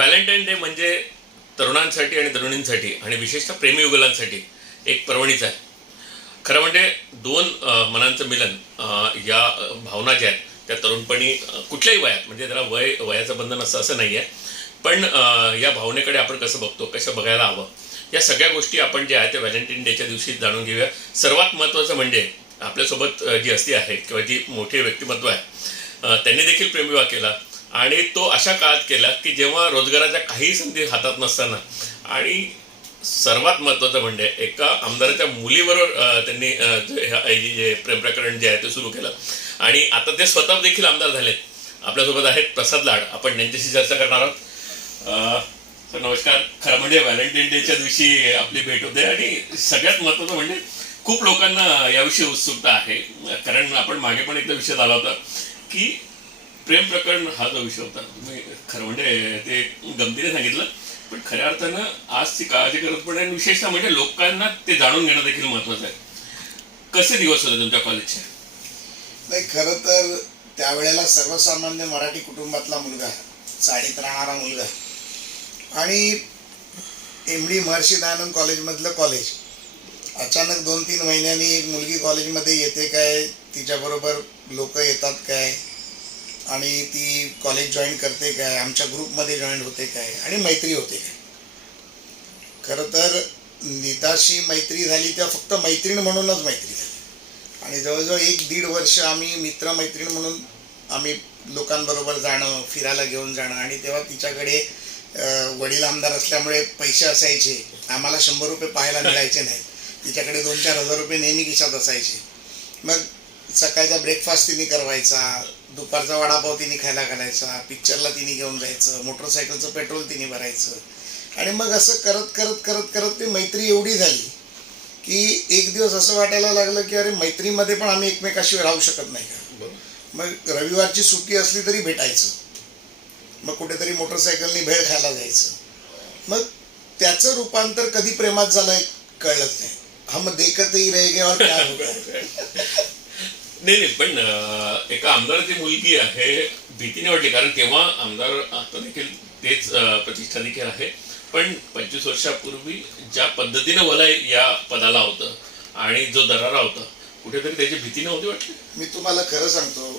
Valentine day म्हणजे तरुणांसाठी आणि तरुणींसाठी आणि विशेषतः प्रेमीयुगलांसाठी एक पर्वणीच आहे. खरं म्हणजे दोन मनांचं मिलन या भावना ज्या आहेत त्या तरुणपणी कुठल्याही वयात म्हणजे त्याला वय वयाचं बंधन असं असं नाही आहे पण या भावनेकडे आपण कसं बघतो कसं बघायला हवं या सगळ्या गोष्टी आपण ज्या आहेत त्या व्हॅलेंटाईन डेच्या दिवशी जाणून घेऊया. सर्वात महत्त्वाचं म्हणजे आपल्यासोबत जी असती आहे किंवा जी मोठी व्यक्तिमत्व आहे त्यांनी देखील प्रेमविवाह केला. आणि तो अशा काळात केला की जेव्हा रोजगाराच्या काही संधी हातात नसताना आणि सर्वात महत्त्वाचं म्हणजे एका आमदाराच्या मुलीबरोबर त्यांनी जे जे प्रेम प्रकरण जे आहे ते सुरू केलं. आणि आता ते स्वतः देखील आमदार झालेत. आपल्यासोबत आहेत प्रसाद लाड. आपण त्यांच्याशी चर्चा करणार आहोत. तर नमस्कार. खरं म्हणजे व्हॅलेंटाईन डेच्या दिवशी आपली भेट होते आणि सगळ्यात महत्त्वाचं म्हणजे खूप लोकांना याविषयी उत्सुकता आहे. कारण आपण मागे पण एकदा विषय आला होता की प्रेम प्रकरण हा जो विषय होता तुम्ही खरं म्हणजे ते गमतीने सांगितलं पण खऱ्या अर्थानं आज ती काळाची गरज पडे आणि विशेषतः म्हणजे लोकांना ते जाणून घेणं देखील महत्वाचं आहे. कसे दिवस होते तुमच्या कॉलेजचे? नाही खरं तर त्यावेळेला सर्वसामान्य मराठी कुटुंबातला मुलगा चाळीत राहणारा मुलगा आणि एम डी महर्षी दयानंद कॉलेजमधलं कॉलेज. अचानक दोन तीन महिन्यांनी एक मुलगी कॉलेजमध्ये येते काय तिच्याबरोबर लोक येतात काय आणि ती कॉलेज जॉईन करते काय? आमच्या ग्रुपमध्ये जॉईन होते काय? आणि मैत्री होते काय? खरं तर नीताशी मैत्री झाली त्या फक्त मैत्रीण म्हणूनच मैत्री झाली. आणि जवळजवळ एक दीड वर्ष आम्ही मित्रमैत्रीण म्हणून आम्ही लोकांबरोबर जाणं फिरायला घेऊन जाणं आणि तेव्हा तिच्याकडे वडील आमदार असल्यामुळे पैसे असायचे. आम्हाला शंभर रुपये पाहायला मिळायचे नाही तिच्याकडे दोन चार हजार रुपये नेहमी खिशात असायचे. मग सकाळचा ब्रेकफास्ट तिने करवायचा दुपारचा वडापाव तिने खायला घालायचा पिक्चरला तिने घेऊन जायचं मोटरसायकलचं पेट्रोल तिने भरायचं. आणि मग असं करत करत करत करत ती मैत्री एवढी झाली की एक दिवस असं वाटायला लागलं की अरे मैत्रीमध्ये पण आम्ही एकमेकाशिवाय राहू शकत नाही का? मग रविवारची सुट्टी असली तरी भेटायचं. मग कुठेतरी मोटरसायकलनी भेळ खायला जायचं. मग त्याचं रूपांतर कधी प्रेमात झालंय कळलंच नाही. हम देखतही रह गए और क्या होगा. नाही नाही पण एका आमदाराची मुलगी आहे भीतीने वाटली कारण तेव्हा आमदार आता देखील तेच प्रतिष्ठा देखील आहे. पण पंचवीस वर्षापूर्वी ज्या पद्धतीनं वलय या पदाला होतं आणि जो दरारा होता कुठेतरी त्याची भीती नव्हती वाटली? मी तुम्हाला खरं सांगतो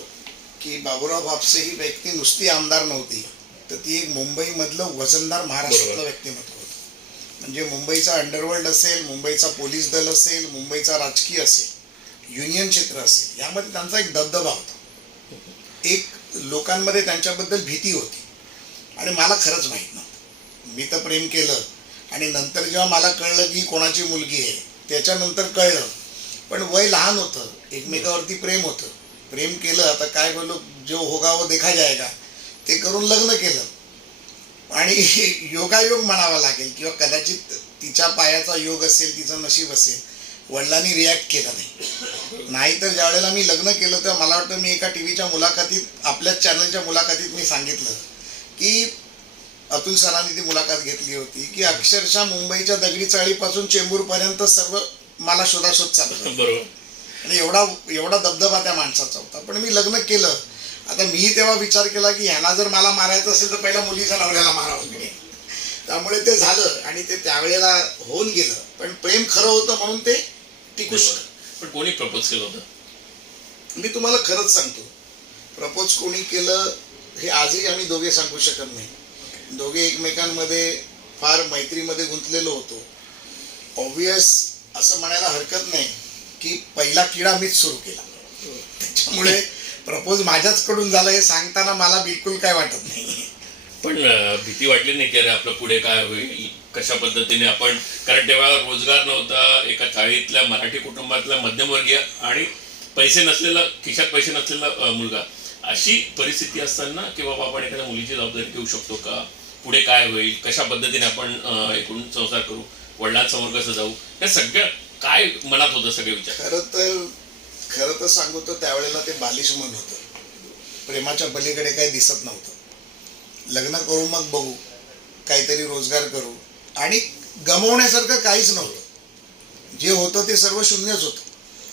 की बाबूराव भापसे ही व्यक्ती नुसती आमदार नव्हती तर ती एक मुंबईमधलं वजनदार महाराष्ट्रातलं. व्यक्तिमत्व होतं. म्हणजे मुंबईचा अंडरवर्ल्ड असेल मुंबईचा पोलीस दल असेल मुंबईचा राजकीय असेल युनियन क्षेत्र असेल यामध्ये त्यांचा एक दबदबा होता. एक लोकांमध्ये त्यांच्याबद्दल भीती होती. आणि मला खरंच माहीत नव्हतं. मी तर प्रेम केलं. आणि नंतर जेव्हा मला कळलं की कोणाची मुलगी आहे त्याच्यानंतर कळलं. पण वय लहान होतं. एकमेकावरती प्रेम होतं. प्रेम केलं आता काय बोललो जो होगा वो देखा जायगा ते करून लग्न केलं. आणि योगायोग म्हणावा लागेल किंवा कदाचित तिच्या पायाचा योग असेल तिचं नशीब असेल वडिलांनी रिॲक्ट केलं नाही. नाहीतर ज्या वेळेला मी लग्न केलं तेव्हा मला वाटतं मी एका टी व्हीच्या मुलाखतीत आपल्याच चॅनलच्या मुलाखतीत मी सांगितलं की अतुल सरांनी ती मुलाखत घेतली होती की अक्षरशः मुंबईच्या दगडी चाळीपासून चेंबूरपर्यंत सर्व मला शोधाशोध चालू होती. बरोबर. आणि एवढा एवढा दबदबा त्या माणसाचा होता. पण मी लग्न केलं. आता मीही तेव्हा विचार केला की ह्यांना जर मला मारायचं असेल तर पहिला मुलीच्या नवऱ्याला मारावं लागेल. त्यामुळे ते झालं आणि ते त्यावेळेला होऊन गेलं. पण प्रेम खरं होतं म्हणून ते टिकू शकलं. पण कोणी प्रपोज केलं होतं? मी तुम्हाला खरंच सांगतो. प्रपोज कोणी केलं हे आजही आम्ही दोघे सांगू शकत नाही. दोघे एकमेकांमध्ये फार मैत्रीमध्ये गुंतलेलो होतो. ऑब्वियस असं म्हणायला हरकत नाही की पहिला किडा मीच सुरू केला. त्याच्यामुळे प्रपोज माझ्याचकडून झालं हे सांगताना मला बिलकुल काय वाटत नाही. पण भीती वाटली नाही की अरे आपलं पुढे काय होईल? कशा पद्धतीने आपण कारण तेव्हा रोजगार नव्हता एका चाळीतल्या मराठी कुटुंबातला मध्यमवर्गीय आणि पैसे नसलेला खिशात पैसे नसलेला मुलगा. अशी परिस्थिती असताना की बाबा आपण एखाद्या मुलीची जबाबदारी घेऊ शकतो का? पुढे काय होईल? कशा पद्धतीने आपण एकूण संसार करू? वडिलांसमोर कसं जाऊ? या सगळ्या काय मनात होतं सगळे विचार? खरं तर खरं तर सांगू तर त्यावेळेला ते बालिश मन होतं. प्रेमाच्या पलीकडे काही दिसत नव्हतं. लग्न करू मग बघू. काहीतरी रोजगार करू. आणि गमवण्यासारखं काहीच नव्हतं. जे होतं ते सर्व शून्यच होतं.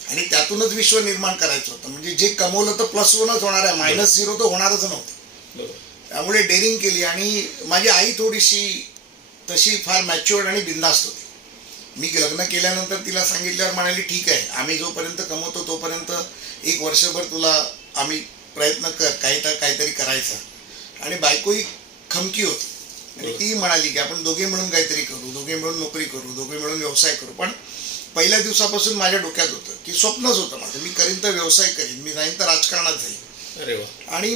आणि त्यातूनच विश्व निर्माण करायचं होतं. म्हणजे जे कमवलं तर प्लस वनच होणार आहे मायनस झिरो तर होणारच नव्हतं. त्यामुळे डेअरिंग केली आणि माझी आई थोडीशी तशी फार मॅच्युअर्ड आणि बिंदास्त होती. मी लग्न केल्यानंतर तिला सांगितल्यावर म्हणाली ठीक आहे आम्ही जोपर्यंत कमवतो तोपर्यंत एक वर्षभर तुला आम्ही प्रयत्न कर काही तर काहीतरी करायचा. आणि बायको ही खमकी होती. आणि ती म्हणाली की आपण दोघे मिळून काहीतरी करू दोघे मिळून नोकरी करू दोघे मिळून व्यवसाय करू. पण पहिल्या दिवसापासून माझ्या डोक्यात होतं की स्वप्नच होतं माझं. मी करीन तर व्यवसाय करीन मी जाईन तर राजकारणात जाईन. अरे वा. आणि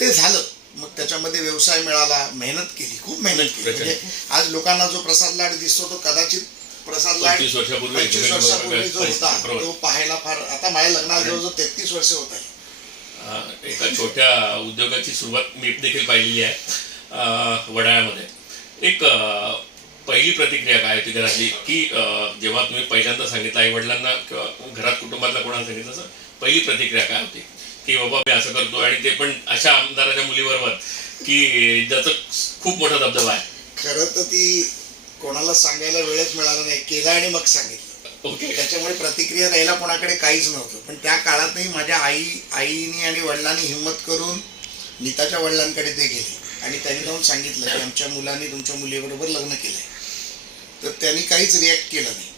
ते झालं. मग त्याच्यामध्ये व्यवसाय मिळाला मेहनत केली खूप मेहनत केली. म्हणजे आज लोकांना जो प्रसाद लाड दिसतो तो कदाचित प्रसाद लाड पंचवीस वर्षापूर्वी जो होता. तो पाहायला फार आता माझ्या लग्नाला जवळजवळ तेहतीस वर्ष होत आहे. एका छोट्या उद्योगाची सुरुवात मी देखील पाहिलेली आहे. वडाळ्यामध्ये. एक पहिली प्रतिक्रिया काय होती घरातली? की जेव्हा तुम्ही पहिल्यांदा सांगितलं आई वडिलांना किंवा घरात कुटुंबातल्या कोणाला सांगितलं असं पहिली प्रतिक्रिया काय होती? की बाबा मी असं करतो आणि ते पण अशा आमदाराच्या मुलीबरोबर की ज्याचं खूप मोठा धबधबा आहे. खरं तर ती कोणाला सांगायला वेळच मिळाला नाही. केलं आणि मग सांगितलं. ओके. त्याच्यामुळे प्रतिक्रिया द्यायला कोणाकडे काहीच नव्हतं. पण त्या काळातही माझ्या आई आईनी आणि वडिलांनी हिंमत करून नीताच्या वडिलांकडे ते गेले. आणि त्यांनी जाऊन सांगितलं की आमच्या मुलाने तुमच्या मुलीबरोबर लग्न केलंय. तर त्यांनी काहीच रिॲक्ट केलं नाही.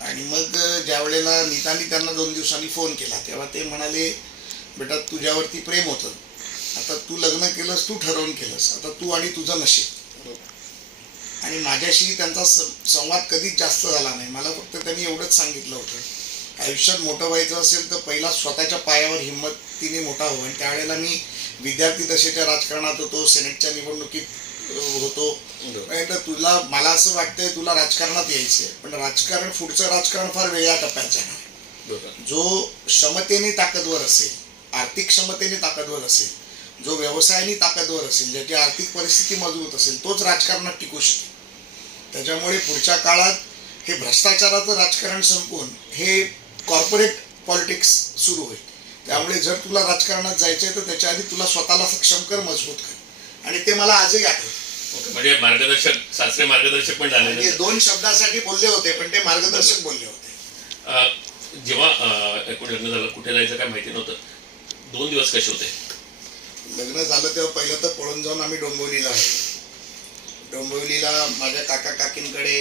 आणि मग ज्या वेळेला नीतानी त्यांना दोन दिवसांनी फोन केला तेव्हा ते म्हणाले बेटा तुझ्यावरती प्रेम होतं. आता तू लग्न केलंस तू ठरवून केलंस. आता तू आणि तुझं नशीब. आणि माझ्याशी त्यांचा स- संवाद कधीच जास्त झाला नाही. मला फक्त त्यांनी एवढंच सांगितलं होतं. आयुष्यात मोठं व्हायचं असेल तर पहिला स्वतःच्या पायावर हिंमतीने मोठा हो आणि त्यावेळेला मी विद्यार्थी दशेच्या राजकारणात होतो सेनेटच्या निवडणुकीत होतो. तर तुला मला असं वाटतंय तुला राजकारणात यायचंय पण राजकारण पुढचं राजकारण फार वेगळ्या टप्प्यात जाणार. आहे. जो क्षमतेने ताकदवर असेल आर्थिक क्षमतेने ताकदवर असेल जो व्यवसायाने ताकदवर असेल ज्याची आर्थिक परिस्थिती मजबूत असेल तोच राजकारणात टिकू शकेल. त्याच्यामुळे पुढच्या काळात हे भ्रष्टाचाराचं राजकारण संपून हे कॉर्पोरेट पॉलिटिक्स सुरू होईल. त्यामुळे जर तुला राजकारणात जायचंय तर त्याच्या आधी तुला स्वतःला सक्षम कर मजबूत कर. आणि ते मला आजही आठवतं. ओके म्हणजे मार्गदर्शक शास्त्रीय मार्गदर्शक पण झालेले म्हणजे दोन शब्दासाठी बोलले होते पण ते मार्गदर्शक बोलले होते. जेव्हा लग्न झालं कुठे जायचं काय माहिती नव्हतं. दोन दिवस कसे होते? लग्न झालं तेव्हा पहिलं तर पळून जाऊन आम्ही डोंबिवलीला डोंबिवलीला माझ्या काका काकींकडे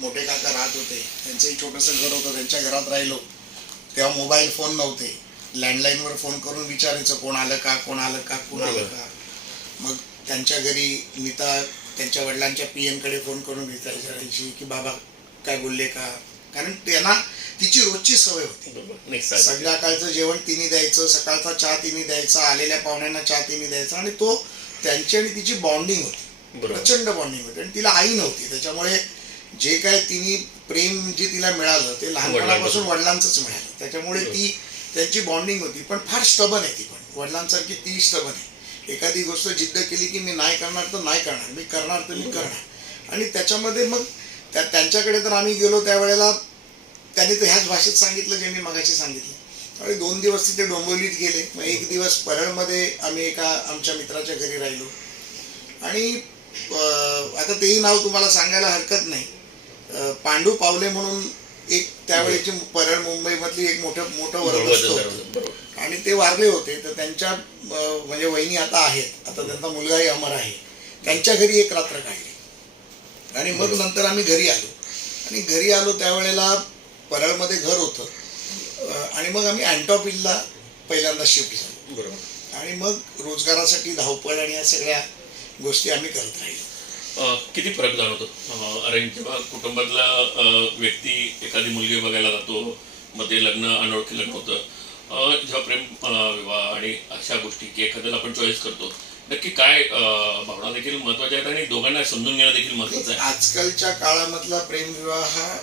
मोठे काका राहत होते. त्यांचंही छोटंसं घर होतं त्यांच्या घरात राहिलो. तेव्हा मोबाईल फोन नव्हते. लँडलाईनवर फोन करून विचारायचं कोण आलं का कोण आलं का कोण आलं का? मग त्यांच्या घरी नीता त्यांच्या वडिलांच्या पी कडे फोन करून विचारायची की बाबा काय बोलले का? कारण त्यांना तिची रोजची सवय होती. संध्याकाळचं जेवण तिने द्यायचं सकाळचा चहा तिने द्यायचा आलेल्या पाहुण्यांना चहा तिने द्यायचा आणि तो त्यांची आणि तिची बॉन्डिंग होती. प्रचंड बॉन्डिंग होती आणि तिला आई नव्हती. त्याच्यामुळे जे काय तिने प्रेम जे तिला मिळालं ते लहानपणापासून वडिलांचंच मिळालं. त्याच्यामुळे ती त्यांची बॉन्डिंग होती पण फार स्टबन आहे ती पण. वडिलांसारखी ती स्टबन आहे. एखादी गोष्ट जिद्द केली की मी नाही करणार तर नाही करणार. मी करणार तर मी करणार. आणि त्याच्यामध्ये मग त्या त्यांच्याकडे तर आम्ही गेलो त्यावेळेला त्यांनी तर ह्याच भाषेत सांगितलं जे मी मगाशी सांगितलं. आणि दोन दिवस तिथे डोंबिवलीत गेले. मग एक दिवस परळमध्ये आम्ही एका आमच्या मित्राच्या घरी राहिलो. आणि आता तेही नाव तुम्हाला सांगायला हरकत नाही. पांडू पावले म्हणून एक त्यावेळेची परळ मुंबईमधली एक मोठं मोठं होतं बरोबर आणि ते वारले होते तर त्यांच्या म्हणजे वहिनी आता आहेत. आता त्यांचा मुलगाही अमर आहे. त्यांच्या घरी एक रात्र काढली. आणि मग नंतर आम्ही घरी आलो. आणि घरी आलो त्यावेळेला परळमध्ये घर होतं. आणि मग आम्ही अँटॉपिलला पहिल्यांदा शिफ्ट झालो. बरोबर. आणि मग रोजगारासाठी धावपळ आणि या सगळ्या गोष्टी आम्ही करत राहिलो. किती फरक जाणवतो? अरेंज जेव्हा कुटुंबातला व्यक्ती एखादी मुलगी बघायला जातो मग ते लग्न अनोळखी लग्न होतं. जेव्हा प्रेम विवाह आणि अशा गोष्टी की एखाद्याला आपण चॉईस करतो नक्की काय भावना देखील महत्त्वाच्या आहेत आणि दोघांना समजून घेणं देखील महत्वाचं आहे? आजकालच्या काळामधला प्रेमविवाह हा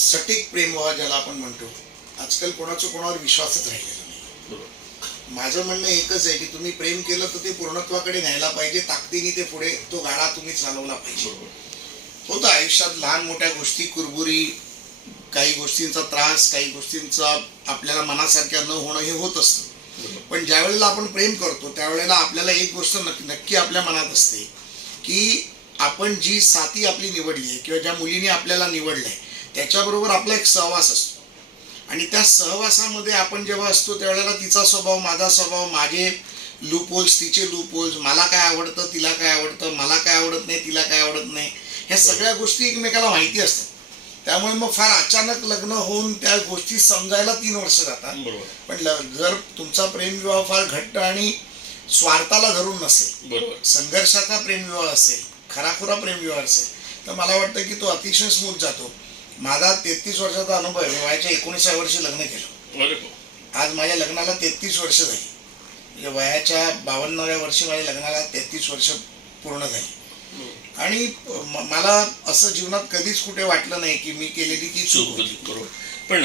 सटीक प्रेमविवाह ज्याला आपण म्हणतो आजकाल कोणाचा कोणावर विश्वासच राहिलेला माझं म्हणणं एकच आहे की तुम्ही प्रेम केलं तर ते पूर्णत्वाकडे न्यायला पाहिजे ताकदीने ते पुढे तो गाडा तुम्ही चालवला पाहिजे. होतं आयुष्यात लहान मोठ्या गोष्टी कुरबुरी काही गोष्टींचा त्रास काही गोष्टींचा आपल्याला मनासारख्या न होणं हे होत असतं. पण ज्या वेळेला आपण प्रेम करतो त्यावेळेला आपल्याला एक गोष्ट नक्की नक्की आपल्या मनात असते की आपण जी साथी आपली निवडली आहे किंवा ज्या मुलीने आपल्याला निवडलं आहे त्याच्याबरोबर आपला एक सहवास असतो. आणि त्या सहवासामध्ये आपण जेव्हा असतो त्यावेळेला तिचा स्वभाव माझा स्वभाव माझे लूप होल्स तिचे लूप होल्स मला काय आवडतं तिला काय आवडतं मला काय आवडत नाही तिला काय आवडत नाही ह्या सगळ्या गोष्टी एकमेकाला माहिती असतात. त्यामुळे मग फार अचानक लग्न होऊन त्या गोष्टी समजायला तीन वर्ष जातात. बरोबर. पण ल- जर तुमचा प्रेमविवाह फार घट्ट आणि स्वार्थाला धरून नसेल बरोबर. संघर्षाचा प्रेमविवाह असेल खराखुरा प्रेमविवाह असेल तर मला वाटतं की तो अतिशय स्मूथ जातो. माझा तेहतीस वर्षाचा अनुभव आहे. मी वयाच्या एकोणीसाव्या वर्षी लग्न केलं. आज माझ्या लग्नाला तेहतीस वर्ष झाली. म्हणजे वयाच्या बावन्नाव्या वर्षी माझ्या लग्नाला तेहतीस वर्ष पूर्ण झाली. आणि मला असं जीवनात कधीच कुठे वाटलं नाही की मी केलेली ती चूक बरोबर. पण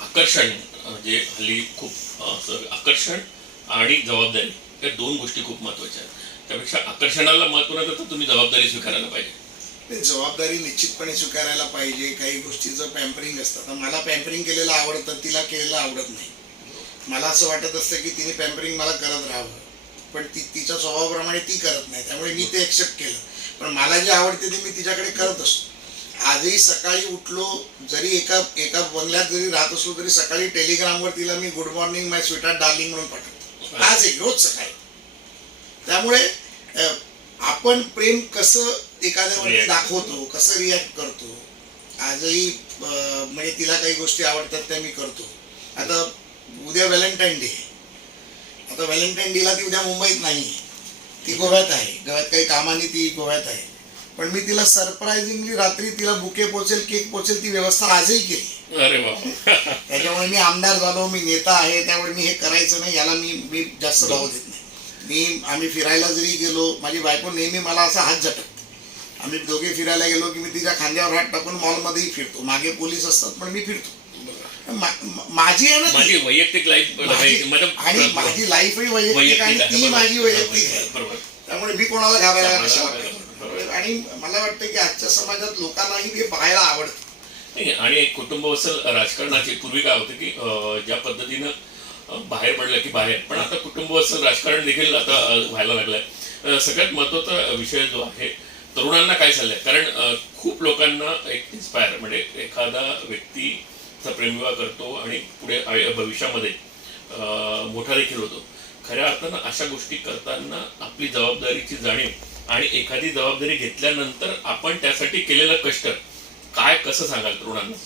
आकर्षण म्हणजे हल्ली खूप असं आकर्षण आणि जबाबदारी या दोन गोष्टी खूप महत्त्वाच्या आहेत. त्यापेक्षा आकर्षणाला महत्त्व नाही तर तुम्ही जबाबदारी स्वीकारायला पाहिजे. ते जबाबदारी निश्चितपणे स्वीकारायला पाहिजे. काही गोष्टीचं पॅम्परिंग असतं. आता मला पॅम्परिंग केलेलं आवडतं तिला केलेलं आवडत नाही. मला असं वाटत असतं की तिने पॅम्परिंग मला करत राहावं. पण ती तिच्या स्वभावाप्रमाणे ती करत नाही. त्यामुळे मी ते एक्सेप्ट केलं. पण मला जे आवडते ते मी तिच्याकडे करत असतो. आजही सकाळी उठलो जरी एका एका बंगल्यात जरी राहत असलो तरी सकाळी टेलिग्रामवर तिला मी good morning my sweetheart darling म्हणून पाठवतो. आज एक रोज सकाळी. त्यामुळे आपण प्रेम कसं एखाद्यावरती. दाखवतो कसं रिॲक्ट करतो. आजही म्हणजे तिला काही गोष्टी आवडतात त्या मी करतो. आता उद्या व्हॅलेंटाईन डे. आता व्हॅलेंटाईन डेला ती उद्या मुंबईत नाही. ती गोव्यात आहे. गोव्यात काही कामाने ती गोव्यात आहे. पण मी तिला सरप्राइझिंगली रात्री तिला बुके पोचेल केक पोचेल ती व्यवस्था आजही केली. अरे त्याच्यामुळे मी आमदार झालो मी नेता आहे त्यामुळे मी हे करायचं नाही याला मी मी जास्त भाव देत नाही. मी आम्ही फिरायला जरी गेलो माझी बायको नेहमी मला असा हात झटकते. आम्ही दोघे फिरायला गेलो की मी तिच्या खांद्यावर हात टाकून मॉलमध्येही फिरतो. मागे पोलीस असतात पण मी फिरतो. माझी आहे ना. माझी वैयक्तिक लाईफ आणि माझी लाईफही वैयक्तिक आणि ती. माझी वैयक्तिक आहे. त्यामुळे मी कोणाला पाहिजे आणि मला वाटतं की आजच्या समाजात लोकांनाही हे पाहायला आवडतं. नाही आणि एक कुटुंबवत्सल राजकारणाची. पूर्वी काय होतं की ज्या पद्धतीनं बाहेर पडलं की बाहेर. पण आता कुटुंबवत्सल राजकारण देखील आता व्हायला लागलंय. सगळ्यात महत्त्वाचा विषय जो आहे तरुणांना काय चाललंय? कारण खूप लोकांना एक इन्स्पायर म्हणजे एखादा व्यक्तीचा प्रेमविवाह करतो आणि पुढे आय- भविष्यामध्ये मोठा देखील होतो. खऱ्या अर्थानं अशा गोष्टी करताना आपली जबाबदारीची जाणीव आणि एखादी जबाबदारी घेतल्यानंतर आपण त्यासाठी केलेलं कष्ट काय कसं सांगाल तरुणांना?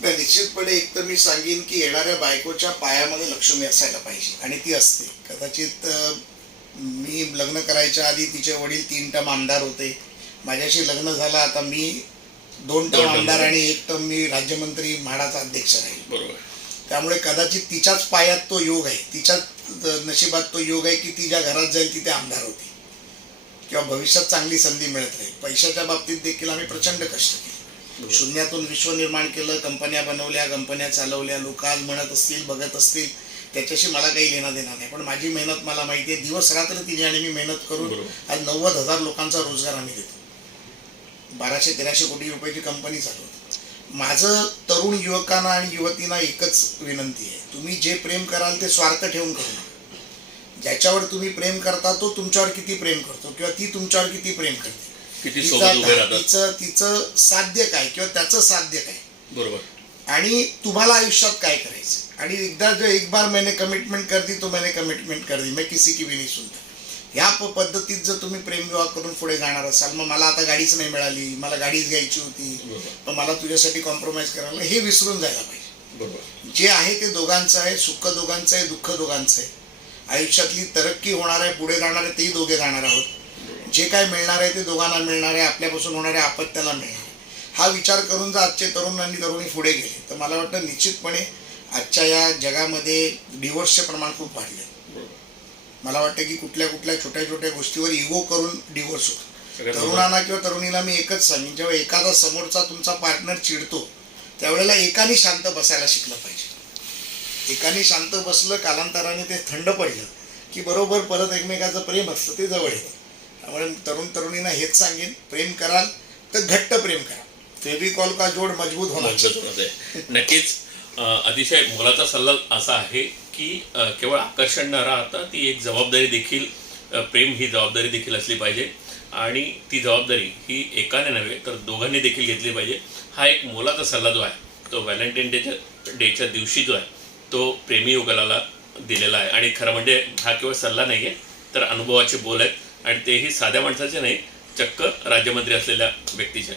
नाही निश्चितपणे एक तर मी सांगेन की येणाऱ्या बायकोच्या पायामध्ये लक्ष्मी असायला पाहिजे आणि ती असते. कदाचित मी लग्न करायच्या आधी तिचे वडील तीन टर्म आमदार होते. माझ्याशी लग्न झालं आता मी दोन term आमदार. आणि एक टर्म मी राज्यमंत्री म्हाडाचा अध्यक्ष राहील. बरोबर. त्यामुळे कदाचित तिच्याच पायात तो योग आहे. तिच्याच नशिबात तो योग आहे की ती ज्या घरात जाईल तिथे आमदार होती. किंवा भविष्यात चांगली संधी मिळत राहील. पैशाच्या बाबतीत देखील आम्ही प्रचंड कष्ट केले. शून्यातून विश्व निर्माण केलं कंपन्या बनवल्या कंपन्या चालवल्या लोक आज म्हणत असतील बघत असतील त्याच्याशी मला काही लेणं देणार नाही. पण माझी मेहनत मला माहिती आहे. दिवस रात्र तिने आणि मी मेहनत करून. आज नव्वद हजार लोकांचा रोजगार आम्ही देतो. बाराशे तेराशे कोटी रुपयाची कंपनी चालवतो माझं तरुण युवकांना आणि युवतींना एकच विनंती आहे. तुम्ही जे प्रेम कराल ते स्वार्थ ठेवून करू नका. ज्याच्यावर तुम्ही प्रेम करता तो तुमच्यावर किती प्रेम करतो किंवा ती तुमच्यावर किती प्रेम करते? तिचं तिचं साध्य काय किंवा त्याचं साध्य काय? बरोबर. आणि तुम्हाला आयुष्यात काय करायचं आणि एकदा जो एक बार मैंने कमिटमेंट कर दी तो मैंने कमिटमेंट कर दी. मैं किसी की भी नहीं सुनता. ह्या प- पद्धतीत जर तुम्ही प्रेमविवाह करून पुढे जाणार असाल मग मला आता गाडीच नाही मिळाली मला गाडीच घ्यायची होती पण मला तुझ्यासाठी कॉम्प्रोमाइज करायला हे विसरून जायला पाहिजे. जे आहे ते दोघांचं आहे सुख दोघांचं आहे दुःख दोघांचं आहे. आयुष्यातली तरक्की होणार आहे पुढे जाणार आहे तेही दोघे जाणार आहोत. जे काय मिळणार आहे ते दोघांना मिळणार आहे आपल्यापासून होणाऱ्या आपत्त्याला मिळणार आहे. हा विचार करून जर आजचे तरुण आणि तरुणी पुढे गेले तर मला वाटतं निश्चितपणे आजच्या या जगामध्ये डिवोर्सचे प्रमाण खूप वाढले. मला वाटतं की कुठल्या कुठल्या छोट्या छोट्या गोष्टीवर इगो करून डिवोर्स होतो. तरुणांना किंवा तरुणीला मी एकच सांगेन जेव्हा एखादा समोरचा तुमचा पार्टनर चिडतो त्यावेळेला एकाने शांत बसायला शिकलं पाहिजे. एकाने शांत बसलं कालांतराने ते थंड पडलं की बरोबर परत एकमेकाचं प्रेम असतं ते जवळ येतं. त्यामुळे तरुण तरुणींना हेच सांगेन प्रेम कराल तर घट्ट प्रेम करा. फेविकॉल का जोड मजबूत होणार. नक्कीच. अतिशय मोलाचा सल्ला असा आहे की केवळ आकर्षण न राहता ती एक जबाबदारी देखील प्रेम ही जबाबदारी देखील असली पाहिजे. आणि ती जबाबदारी ही एकाने नव्हे तर दोघांनी देखील घेतली पाहिजे. हा एक मोलाचा सल्ला जो आहे तो व्हॅलेंटाईन डेच्या डेच्या दिवशी जो आहे तो प्रेमी युगलाला दिलेला आहे. आणि खरं म्हणजे हा केवळ सल्ला नाही आहे तर अनुभवाचे बोल आहेत. आणि तेही साध्या माणसाचे नाही चक्क राज्यमंत्री असलेल्या व्यक्तीचे.